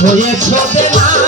হয়েছ না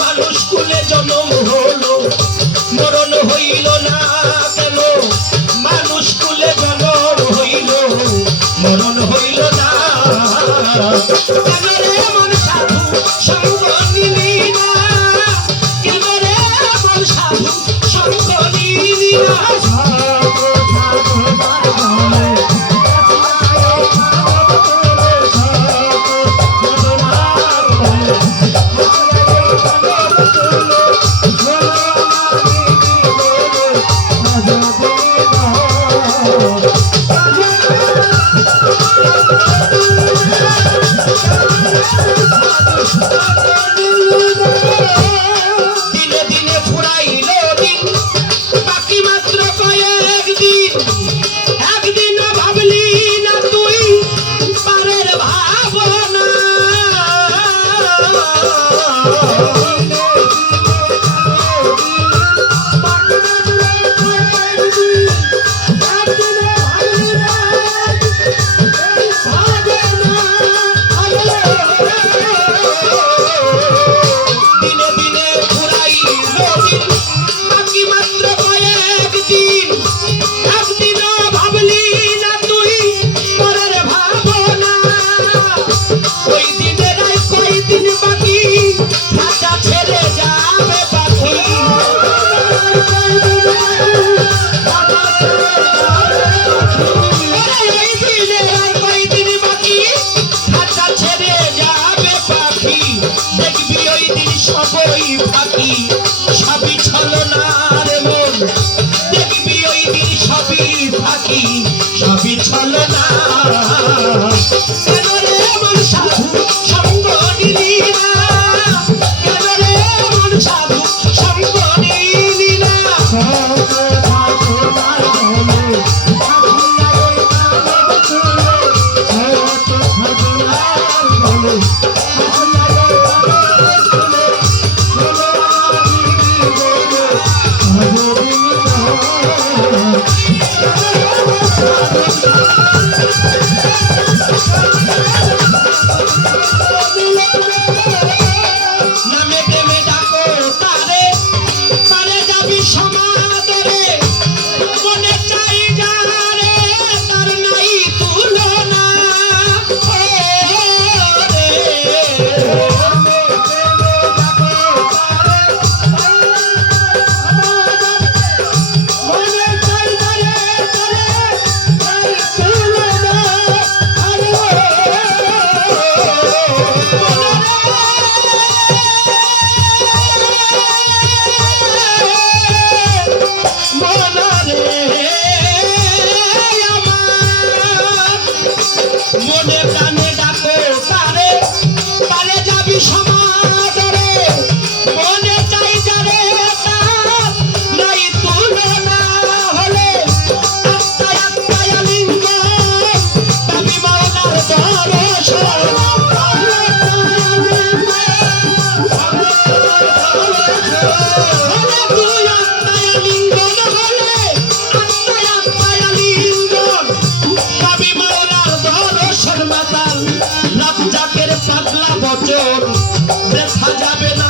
মানুষ কুলে জন্ম হলো, মরণ হইল না কেন? মানুষ কুলে জন্ম হইল, মরণ হইল না blue. না